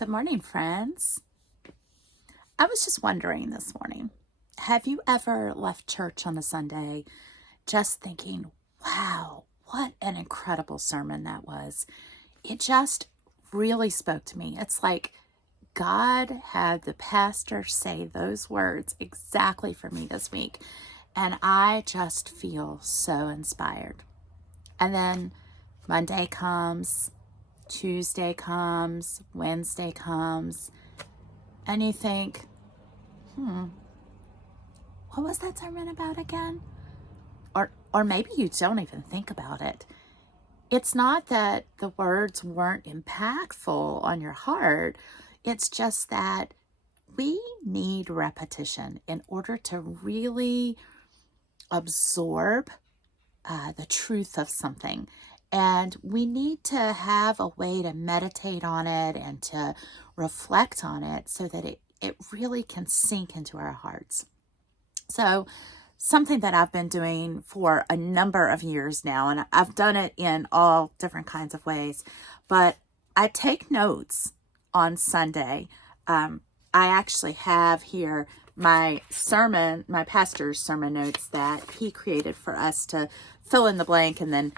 Good morning, friends. I was just wondering this morning, have you ever left church on a Sunday just thinking, wow, what an incredible sermon that was? It just really spoke to me. It's like God had the pastor say those words exactly for me this week, and I just feel so inspired. And then Monday comes, Tuesday comes, Wednesday comes, and you think, what was that sermon about again? Or maybe you don't even think about it. It's not that the words weren't impactful on your heart. It's just that we need repetition in order to really absorb the truth of something. And we need to have a way to meditate on it and to reflect on it so that it really can sink into our hearts. So something that I've been doing for a number of years now, and I've done it in all different kinds of ways, but I take notes on Sunday. I actually have here my sermon, my pastor's sermon notes that he created for us to fill in the blank, and then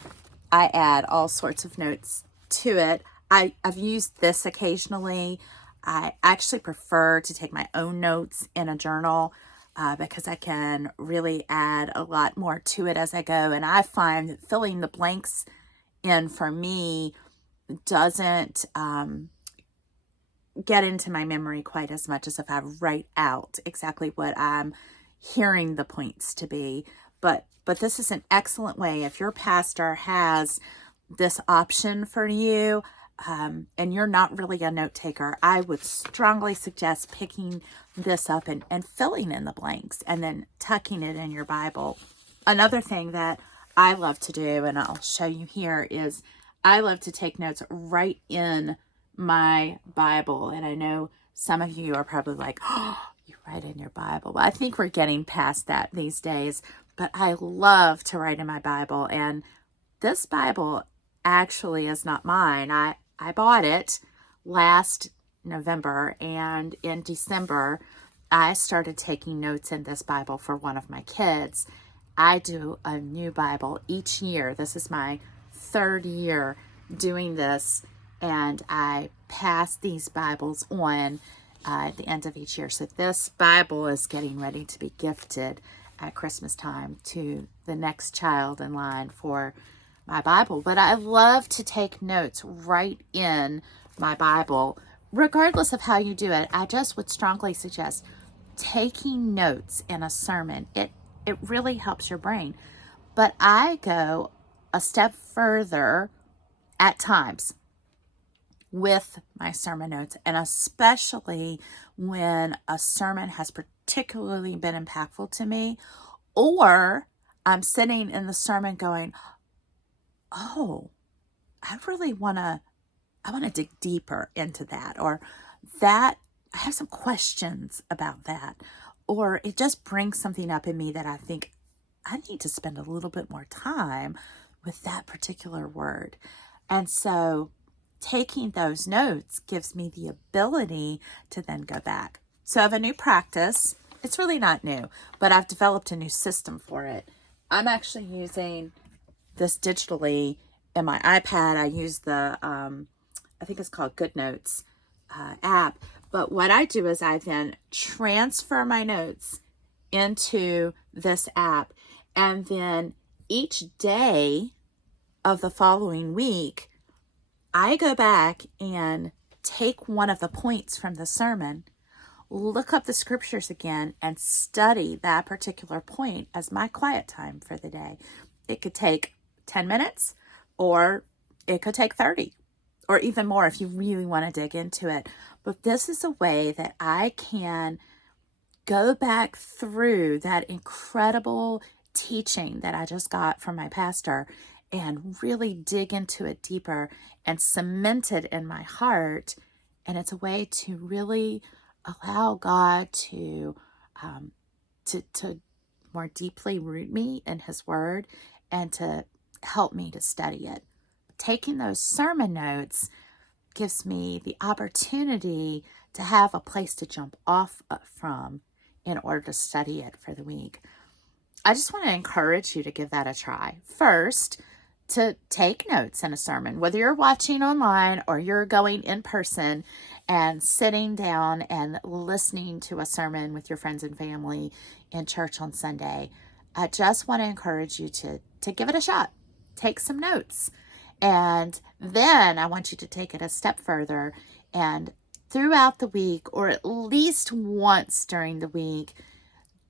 I add all sorts of notes to it. I've used this occasionally. I actually prefer to take my own notes in a journal because I can really add a lot more to it as I go. And I find that filling the blanks in for me doesn't get into my memory quite as much as if I write out exactly what I'm hearing the points to be. But this is an excellent way if your pastor has this option for you, and you're not really a note taker, I would strongly suggest picking this up and filling in the blanks and then tucking it in your Bible. Another thing that I love to do, and I'll show you here, is I love to take notes right in my Bible. And I know some of you are probably like, oh, you write in your Bible. Well, I think we're getting past that these days, but I love to write in my Bible. And this Bible actually is not mine. I bought it last November, and in December, I started taking notes in this Bible for one of my kids. I do a new Bible each year. This is my third year doing this, and I pass these Bibles on at the end of each year. So this Bible is getting ready to be gifted at Christmas time to the next child in line for my Bible. But I love to take notes right in my Bible. Regardless of how you do it, I just would strongly suggest taking notes in a sermon. It really helps your brain. But I go a step further at times with my sermon notes, and especially when a sermon has particularly been impactful to me, or I'm sitting in the sermon going, oh, I really want to dig deeper into that, or that I have some questions about that, or it just brings something up in me that I think I need to spend a little bit more time with that particular word. And so taking those notes gives me the ability to then go back. So I have a new practice. It's really not new, but I've developed a new system for it. I'm actually using this digitally in my iPad. I use the, I think it's called GoodNotes app. But what I do is I then transfer my notes into this app, and then each day of the following week, I go back and take one of the points from the sermon, look up the scriptures again, and study that particular point as my quiet time for the day. It could take 10 minutes, or it could take 30, or even more if you really want to dig into it. But this is a way that I can go back through that incredible teaching that I just got from my pastor and really dig into it deeper and cement it in my heart. And it's a way to really allow God to more deeply root me in his word and to help me to study it. Taking those sermon notes gives me the opportunity to have a place to jump off from in order to study it for the week. I just want to encourage you to give that a try. First, to take notes in a sermon, whether you're watching online or you're going in person and sitting down and listening to a sermon with your friends and family in church on Sunday. I just want to encourage you to give it a shot. Take some notes. And then I want you to take it a step further and throughout the week, or at least once during the week,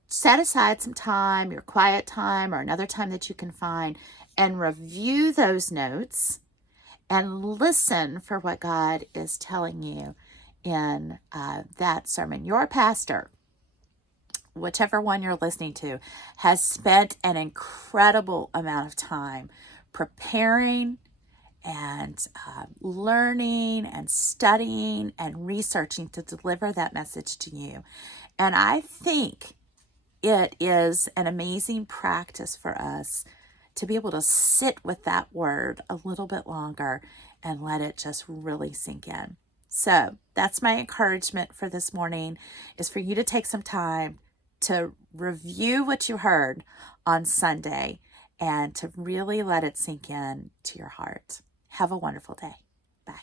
set aside some time, your quiet time or another time that you can find, and review those notes and listen for what God is telling you in that sermon. Your pastor, whichever one you're listening to, has spent an incredible amount of time preparing and learning and studying and researching to deliver that message to you. And I think it is an amazing practice for us to be able to sit with that word a little bit longer and let it just really sink in. So that's my encouragement for this morning, is for you to take some time to review what you heard on Sunday and to really let it sink in to your heart. Have a wonderful day. Bye.